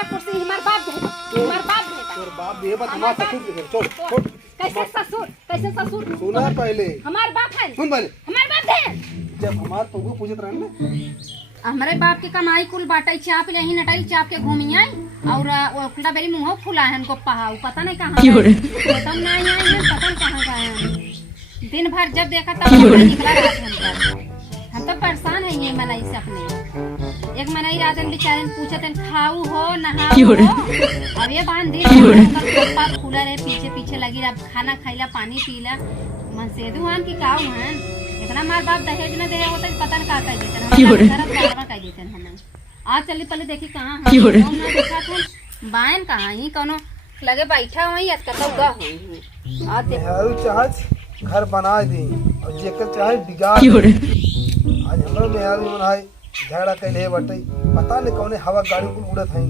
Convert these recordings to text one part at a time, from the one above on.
हमार कुर्सी हमार बाप दे, हमार बाप दे। तोर बाप दे बा हमार ससुर दे छोड़ छोड़। कैसे ससुर सुना पहले हमार बाप है, सुन पहले हमार बाप दे। जब हमार तुमको पूछत रहन ना हमारे बाप के कमाई कुल बाटाई चाप ले ही नटाई चाप के घूमी आई और ओकड़ा बेरी मुंह फुला है उनको पहाऊ पता नहीं कहां है खत्म नहीं आई है पता नहीं कहां गए हैं। दिन भर जब देखा तब निकला रात हम तो परेशान है ये मनाई से अपने एक मनाई रात में बेचारे पूछते खाऊ हो नहाऊ हो अब ये बांध दी पप्पा खुला रहे पीछे पीछे लगी अब खाना खाइला पानी पीला मन से दुहान की काऊ हन इतना मार बाप दहेज न दे होता पता न का कह देते हम कह देते हम आज चली पहले देखी कहां है देखा था बायन कहां ही कोनो लगे बैठा हुई आज कतौ गा हुई आज मेहरू चाहत घर बना दी और जेकर चाहे बिगाड़ आज हमरो मेहरू मन है झगड़ा कैले बटई पता नहीं कौने हवा गाड़ी कुल उड़त है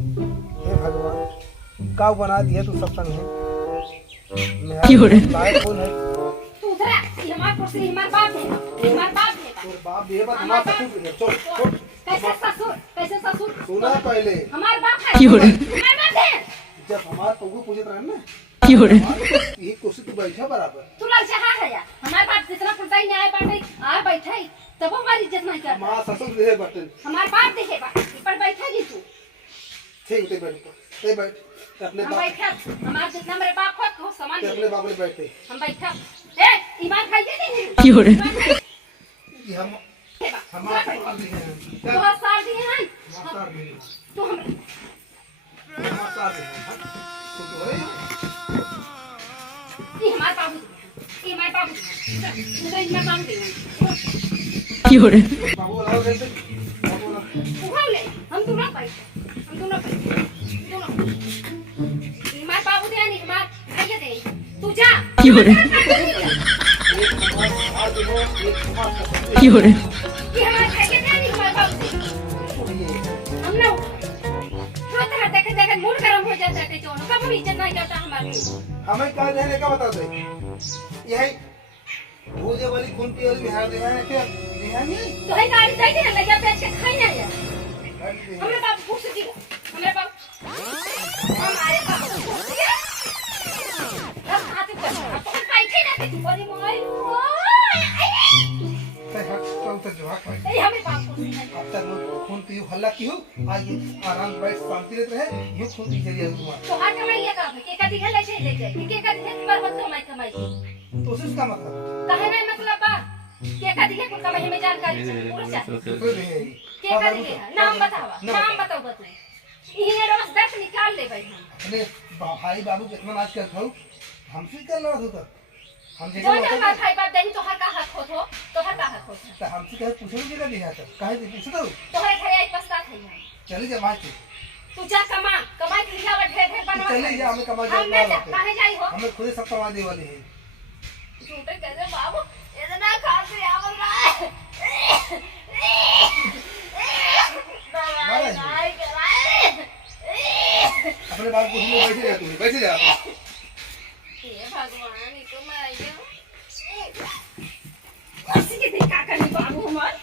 हे भगवान गाँव बना दिए तू सब संग है मेहरू लायक कौन है ये हमार कुर्सी हमार बाप है हमार बाप है तोर बाप दे बा हमार ससुर दे छोड़ छोड़। कैसे ससुर सुना पहले हमार बाप है हमार बाप है। जब हमार तुमको पूछत रहन ना ये कुर्सी तू बैठा बराबर तू लग चाहा है या हमार बाप जितना पुरताई न्याय बाटे आ बैठा है तब हमारी इज्जत नहीं करता हमार ससुर दे बटन हमार बाप देखे बा पर बैठा जी तू ठीक ते बैठ अपने हम बाप बैठा हमार जितना मेरे बाप को सामान ते अपने बाप ने बैठे हम बैठा ए ईमान खाइए नहीं ये हम हमार बाप दे हैं बहुत साल दिए हैं मास्टर दे तू हम मास्टर दे तो रे ये हमार बाबू ये हमार बाबू मेरे हमार बाबू दे बाबू लाओ दे बाबू ला उठा ले हम तू ना बैठ हमार बाबू दे नहीं हमार खाइए दे तू जा ये हमार खाइए दे नहीं हमार बाबू दे हम ना रोते हैं देखे मूड गरम हो जाता है दोनों कब हम इज्जत नहीं करता हमारी हमें कहा रहने का बता दे यही भूजे वाली खून पी वाली बिहार दे है क्या बिहार नहीं तो है गाड़ी जाके ना लगा बेच के खाई ना यार हमरे बाप पूछ दी हमरे बाप हमारे बाप पूछ दिया हम आते को अपन बैठे ना थे बड़ी मोई ते हट चल ते जवाब है ए हमें बाप पूछ दिया अब तक खून पी हल्ला की हो आइए आराम बैठ शांति रहते रहे ये खून पी चलिए तुम्हारा तो हाथ में ये काम है के कदी है ले ले जाए के कदी है पर मत कमाई तो उसका मतलब कहे नहीं मतलब बा के कदी है कुल कमाई में जानकारी पूरा के कदी है नाम बताओ बस इन्हें रोज 10 निकाल ले भाई हम अरे भाई बाबू कितना नाच कर खाओ हमसे क्या लड़ा होता हम जो हमारा भाई बाप देही तो हर का हक हो तो हर का हक हो तो हमसे कहे पूछने के लिए दिया था कहे दे पूछ दो तो है खरे एक पछता है चले जा मार के तू जा कमाई के लिए ढेर बनवा चले जा हमें कमा हम नहीं जा काहे जाई हो हमें खुद सब कमा दे वाले हैं झूठे कहते बाबू इतना खांसी आवल रहा है नहीं कराए अपने बाप को हम बैठे जा ये भगवान ये तो मैं ये ऐसी के देखा करनी बाबू हमारे